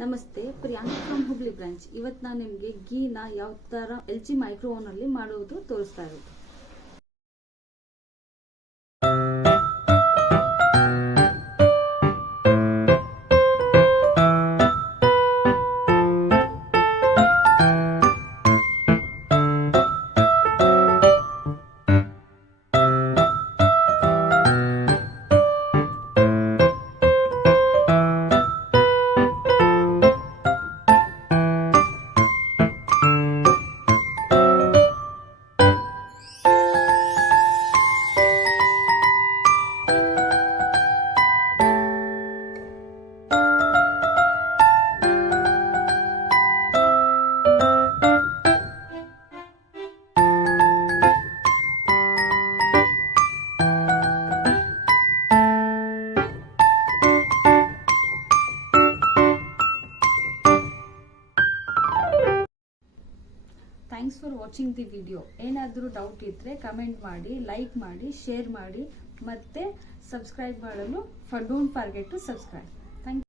ನಮಸ್ತೆ, Priyanka from Hubli branch. ಇವತ್ತು ನಾನು ನಿಮಗೆ ಗೀನ ಯಾವ ಥರ LG ಮೈಕ್ರೋ ಓವನಲ್ಲಿ ಮಾಡೋದು ತೋರಿಸ್ತಾ ಇರೋದು. Thanks for watching the video. ಏನಾದರೂ ಡೌಟ್ ಇದ್ದರೆ ಕಮೆಂಟ್ ಮಾಡಿ, ಲೈಕ್ ಮಾಡಿ, ಶೇರ್ ಮಾಡಿ, ಮತ್ತು ಸಬ್ಸ್ಕ್ರೈಬ್ ಮಾಡಲು ಡೋಂಟ್ ಫರ್ಗೆಟ್ ಟು ಸಬ್ಸ್ಕ್ರೈಬ್.